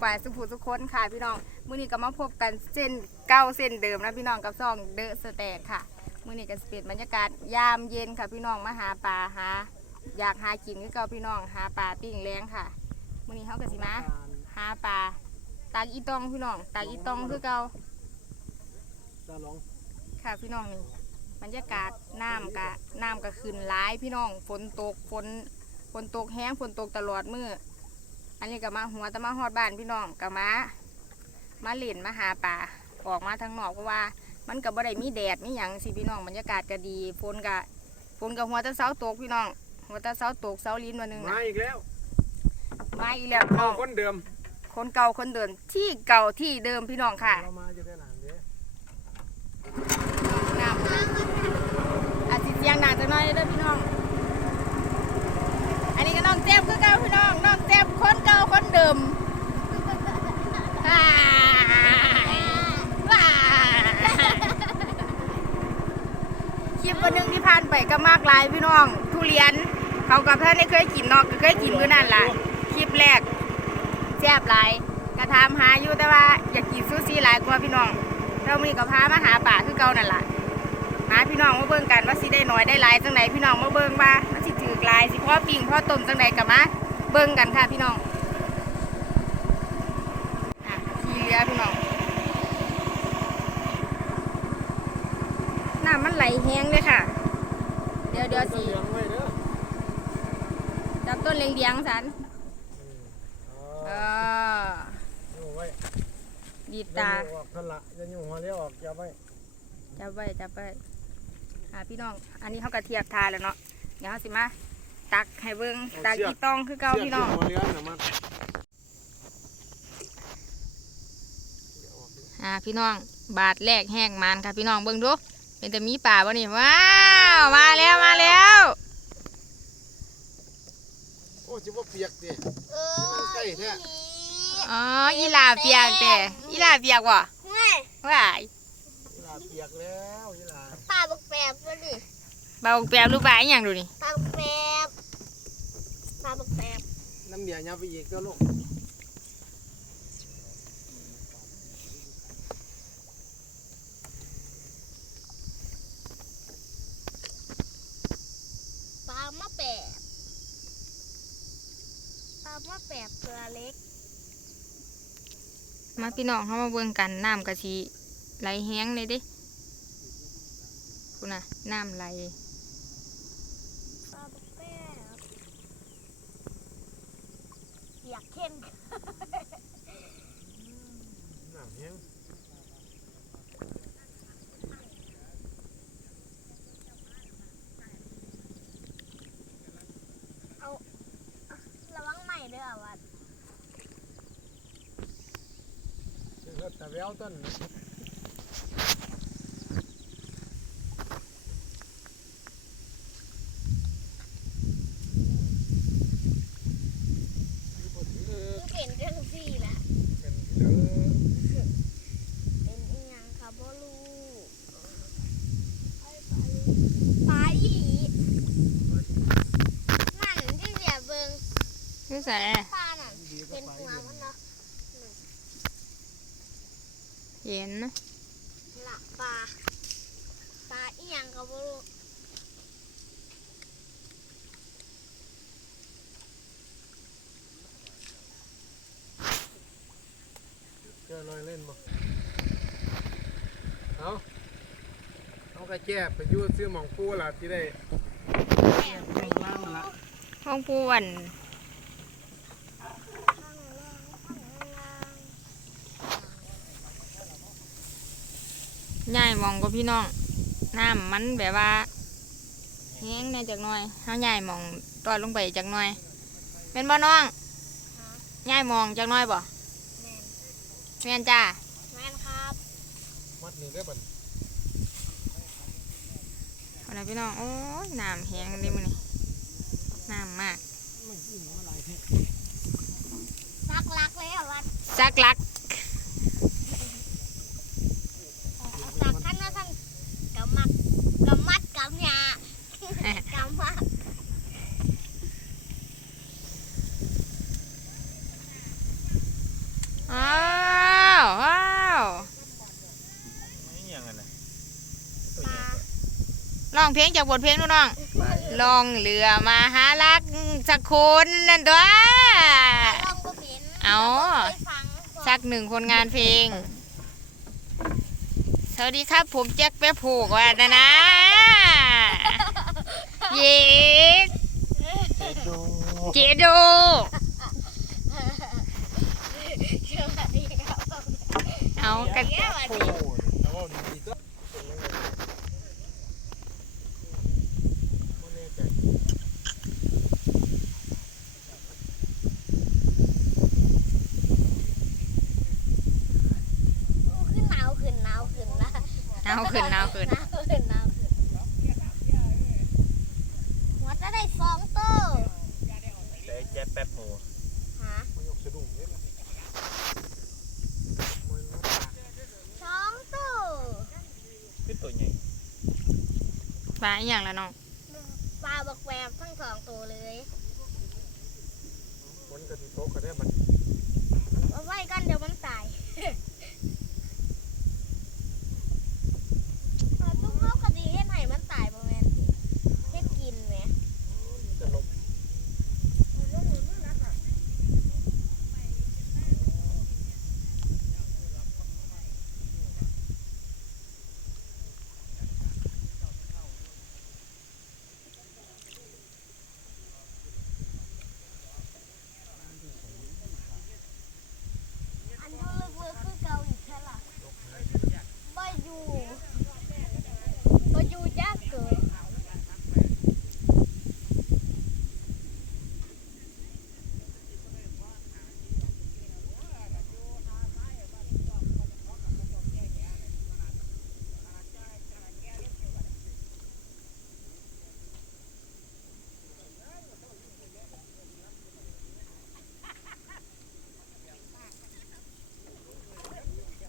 ไปสุขุสุขคนค่ะพี่น้องมื้อนี้ก็มาพบกันเส้นเก้าเส้นเดิมนะพี่น้องกับซองเดอะสแตกค่ะมื้อนี้ก็สิเป็นบรรยากาศยามเย็นค่ะพี่น้องมาหาปลาหาอยากหากินคือเก่าพี่น้องหาปลาปิ้งแรงค่ะมื้อนี้เฮาก็สิมาหาปลาตากอีตองพี่น้องตากอีตองคือเก่าค่ะพี่น้องนี่บรรยากาศน้ำกะน้ำก็ขึ้นหลายพี่น้องฝนตกฝนฝนตกแห้งฝนตกตลอดมือ อันนี้ก็มาหัวแตะมาฮอดบ้านพี่น้องก็มามาเล่นมาหาป่าออกมาทางนอกเพราะว่า มันก็บ่ได้มีแดดมีหยังสิพี่น้องบรรยากาศก็ดีฝนก็ฝนก็หัวแตะเสาตกพี่น้อง หัวแตะเสาตกเสาลิ้นวันหนึงมานะอีกแล้วมาอีกแล้วพี่น้เข้าองคนเดิมคนเก่าคนเดิมที่เก่าที่เดิมพี่น้องค่ะ เรามาอยู่ได้หลานเด้อน้ำอาจสิเสียงดังจังน้อยเด้อพี่น้อง อันนี้ก็น้องเจ็บคือเก่าพี่น้องน้องเจ็บคนเก่าคนเดิมว้ายว้ายคลิปวันหนึงที่ผ่านไปก็มากหลายพี่น้อง ทุเรียน เขากับเพื่อนได้เคยกินเนอกก็เคยกินมื้อนั่นล่ะคลิปแรกแซ่บหลายกระทำหาอยู่แต่ว่าอยากกินซูซี่หลายกว่าพี่น้องเรามีกับพามาหาป่าคือเก่านั่นล่ะ หาพี่น้องมาเบิ่งกันว่าสิได้น้อยได้หลายจังไหนพี่น้องมาเบิ่งว่ามันสิถือกหลายสิพ่อปิ่งพ่อต้มจังไหนกับมาเบิ่งกันค่ะพี่น้องอะขี่เรือพี่น้องน้ำมันไหลแห้งเลยค่ะ เดี๋ยวเดี๋ยวสิเลี้ยงไว้เด้อจับต้นเลียงเลียงๆสันเอเออออยู่ไว้ดีดอย่าตาอยู่ออกกันละอย่าอยู่หัวเลี้ยวออกอย่าไว้จับไว้จับไว้ หาพี่น้อง อันนี้เขากระเทียบทาแล้วเนาะ เดี๋ยวเขาสิมาตักให้เบิ่งตักอีต้องคือเก่าพี่น้องเสื้ที่หัวเลี้ยวน่ะมันอ่าพี่น้อง บาทแรกแห้งมันค่ะพี่น้องเบิ่งดูเป็นแต่มีป่าบ่นี่ว้าวมาแล้วมาแล้วโอ้สิบ่เปียกดิมันใกล้แท้อ๋ออีหลาเปียกแต่อีหลาเปียกบ่ไม่ว้ายยีหลาเปียกแล้วยีหลาปลา บักแปบมาดิเบาแปลรูปบ่าอีหยังดูนี่ปลาบักแปบปลาบักแปบน้ำเบียร์ยับไปอีกก็ลูกปลามะแปบปลามะแปบตัวเล็กมาพี่น้องเขามาเบิ่งกันน้ำกะสิไหลแห้งเลยเด้ คุณน่ะน้ำไหลปลาบักแปบอยากเข้นน้ำแห้งระวังใหม่เด้อวัดเดี๋ยวแต่แววต้นมันเป็นเรื่องสี่แหละ เป็นอีหยังครับพ่อลูปลาอีหลีนั่นที่เสียเบิงคือใส่ปลานั่นดีก็เป็นไปหัวมันเนาะเห็นนะละปลาปลาอีหยังครับพ่อลูก เจอลอยเล่นบ่เอาเอากระแจบไปอยู่ซื้อหมองปูล่ะที่ได้แจบไปข้างล่างนั่นละห้องปูวันข้างล่างข้างล่างย่ายมองก็พี่น้อง น้ำมันแบบว่าแห้งในจักหน่อยเฮาย่ายมองตอดลงไปจักหน่อยเป็นบ่น้องฮะย่ายมองจักหน่อยบ่แมน แม่นจ้าแมนครับมัดนี่ได้บัดเอาล่ะพี่น้อง โอ้ยน้ำแห้งเลยมื้อนี้น้ำมากมันอิ่มมาหลายเท่รักรักเลยอะวัดจักลักรักท่านว่าท่านกำมักกำมัดกำยากำมัก ร้องเพลงจากบทเพลงดูน้องลองเรือมาหารักสักคนนั่นตัวลองบ่เป็นเอาเคยฟังสักหนึ่งคนงานเพลง สวัสดีครับ ผมแจ็คแป๊บผูกว่านะนะเย็ดดูเจโด สวัสดีครับ เอากัน สวัส โอ้ ดี โหแล้วว่าดีตัวบ่แน่ใจ ขึ้นหนาวขึ้นหนาวขึ้นนะ เอา ขึ้นเอาขึ้นหนาวขึ้นหนาวขึ้นหัวจะได้สองตัวแต่แจ๊บแป๊บโหหามันยกสะดุ้งเนี่ยนะมันมาสองตัวคือตัวใหญ่ปลาอหย่างละน้องปลาบักแวบทั้งสองตัวเลยฝนกะทิโตกก็ได้มันเอาไว้กันเดี๋ยวมันตายเอาตุ้มเขากะดีเฮ็ดให้มันตายบ่แม่นติเฮ็ดกินแหม จะลบ อันนู้นลึกๆคือเก่าอีกแค่ล่ะบ่อยู่บ่อยู่ยากเกิน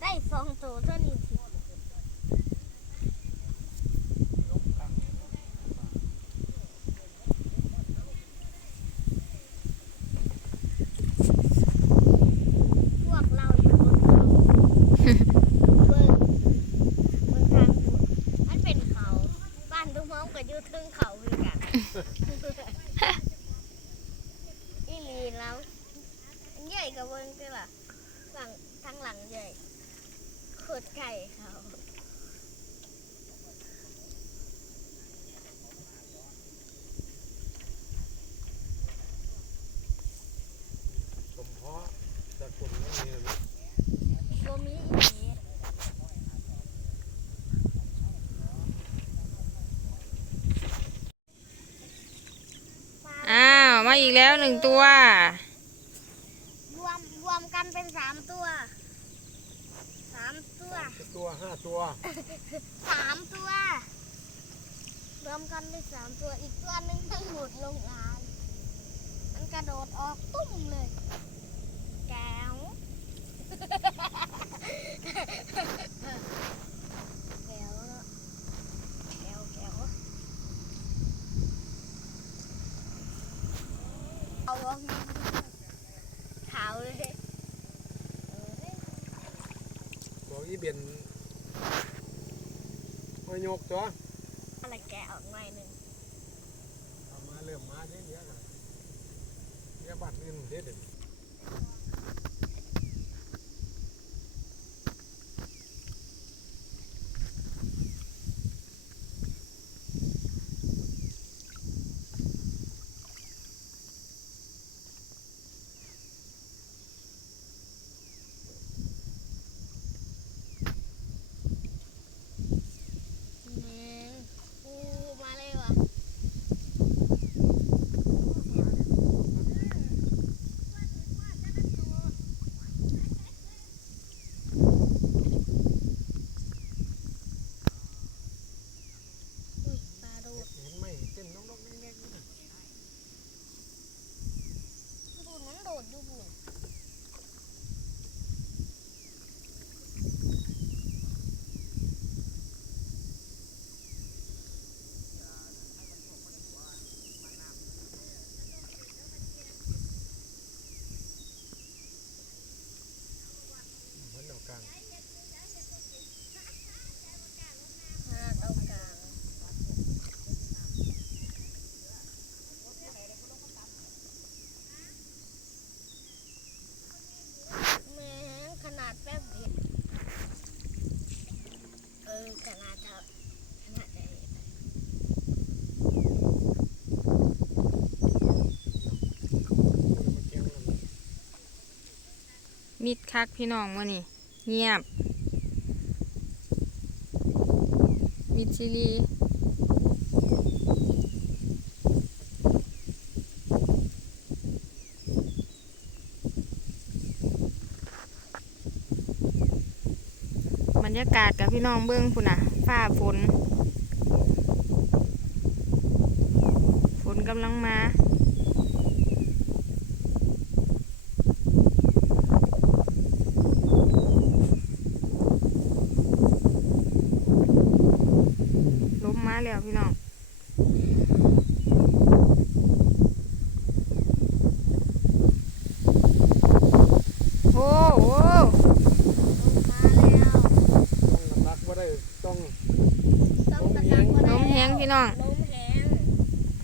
ได้สองตัวเท่านี้สิพวกเราอยู่บนเขาเบิ่งเบิ่งทางบุญอันเป็นเขา บ้านทุกม้องก็อยู่เทึงเขาคือกัน อีหลีแล้วใหญ่ กับเบิ่งคือล่ะหลังทางหลังใหญ่โคตรไก่เขาสมเพาะจะคนไม่มีนะบ่มีอีหลีอ้าว มาอีกแล้วหนึ่งตัวรวมรวมกัน เป็นสามตัว สามตัว ตัวห้าตัวสามตัว รวมกันเป็นสามตัว อีกตัวหนึงมันหลุดลงอ่างมันกระโดดออกตุ้มเลย แก้ว แก้วเนอะแก้วแก้วเอาวะขาวเลยเออ บ อกอีเบียนมายกตัวอะไรแกะออกหน่อยหนึ่งเอามาเริ่มมาเนี้ยเนี้ยกันเนี้ยบัตรอื่นเด็ดางแม่ขนาดแป๊บเดียวเออขนาดเท่าขนาดไหนมิดคักพี่น้องมื่นี่ เงียบมิดชิลีบรรยากาศกับพี่น้องเบิ้องพุ่นน่ะฟ้าฝน ฝนกำลังมา ลมมาแล้วพี่น้อง โอ้โห มาแล้ว ต้องรักว่าได้ต้อง ต้องกระตังบ่ ล ได้ มแห้งพี่น้อง ลมแห้ง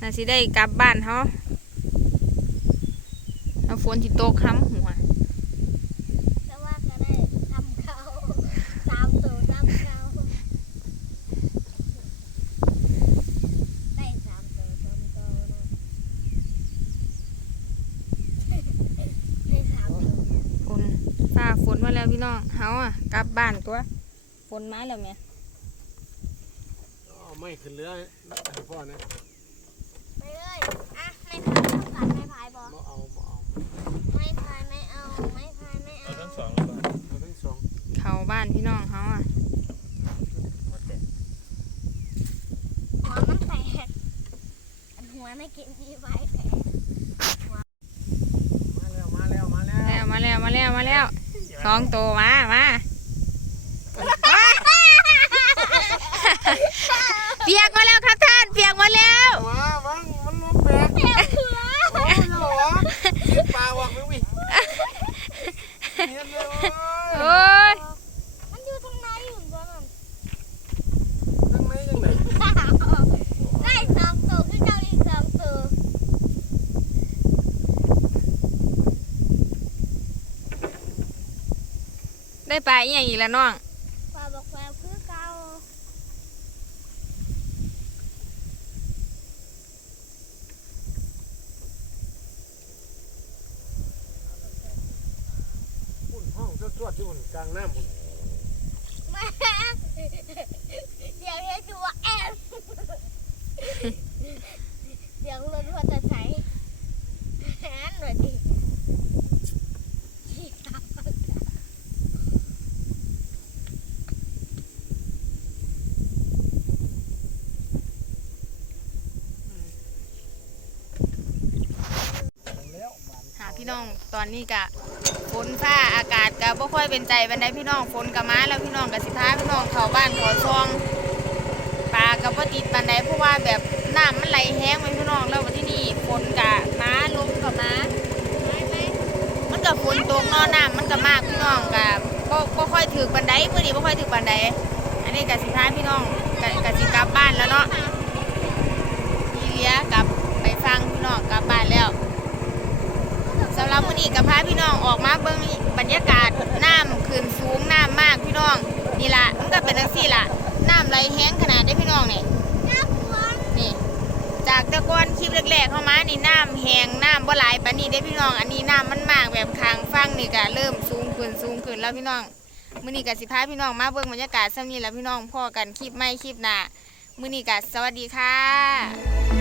น่าสิได้กลับบ้านเขาเอาฝนที่ตกค้ำหัวแต่ว่าก็ได้ทำเขาตามตัวตามเขาได้สามตัวสามตัวนะได้สามตัวฝนฟ้าฝนมาแล้วพี่น้องเฮาอะกลับบ้านตัวฝนมาแล้วแม่เอาไม่ขึ้นเรือให้พ่อนะไป เลยอะไม่พายเท่ากันไม่พายบอมาเอามาเอาไม่พายไม่เอาไม่พายไม่เอาเอาทั้งสองแล้วป่ะเอาทั้งสองเข้าบ้านพี่น้องเฮาอะหมดแต่หัวมันแตกอันหัวไม่กินที่ไว้แตกมาแล้วมาแล้วมาแล้วแล้วมาแล้วมาแล้วมาแล้วสองตัวมามาเปียกมาแล้วครับท่านเปียกมาแล้ว มาบังมันลมแบกโอ้ยเหรอกินปลาวักไหมวิเนียนเลย โอ้ย มันอยู่ตรงไหนอยู่ตรงนั้น ทั้งไหนยังไหน ได้สองตัวคือเจ้าอีกสองตัว ได้ปลาอีหยังอีกแล้วน้องปลาบอกแววคือเก่าหุ่นห้องจวดๆอยู่หุ่นกลางน้ำหุ่นแม่เดี๋ยวเรียกดูว่าแอนเดี๋ยวรถว่าจะใช้แอนหน่อยดิที่ตามปากกา แล้ว หา พี่น้องตอนนี้กะฝนฟ้าอากาศกะบ่ค่อยเป็นใจบันไดพี่น้องฝนกะมาแล้วพี่น้องกะสิพาพี่น้องเข้าบ้านขอซองปลากะบ่ติดบันไดเพราะว่าแบบน้ำมันไหลแห้งไปพี่น้องแล้ววันที่นี่ฝนกะมาลมกะมาไม่ไม่มันกะฝนตกนอนน้ำมันกะมากพี่น้องกะบ่บ่ค่อยถึกบันไดเมื้อนี้บ่ค่อยถึกบันไดอันนี้กะสิพาพี่น้องกะกะสิกลับบ้านแล้วเนาะเลี้ยกลับไปฟังพี่น้องกลับบ้านแล้ว สำหรับมื้อนี้กับพาพี่น้องออกมาเบิ่งบรรยากาศน้ำขึ้นสูงน้ำมากพี่น้องนี่ล่ะมันก็เป็นจังซี่ละน้ำไหลแห้งขนาดได้พี่น้องนี่นี่ จากต่ก่อนคลิปแรกๆเข้ามานี่น้ำแห้งน้ำบ่หลายปานนี้ได้พี่น้อง อันนี้น้ำมันมากแบบคางฟังนี่ก็เริ่มสูงขึ้นสูงขึ้นแล้วพี่น้องมื้อนี้ก็สิพาพี่น้องมาเบิ่งบรรยากาศซ้ำนี้แล้วพี่น้องพ่อกันคลิปใหม่คลิปหน้ามื้อนี้ก็สวัสดีค่ะ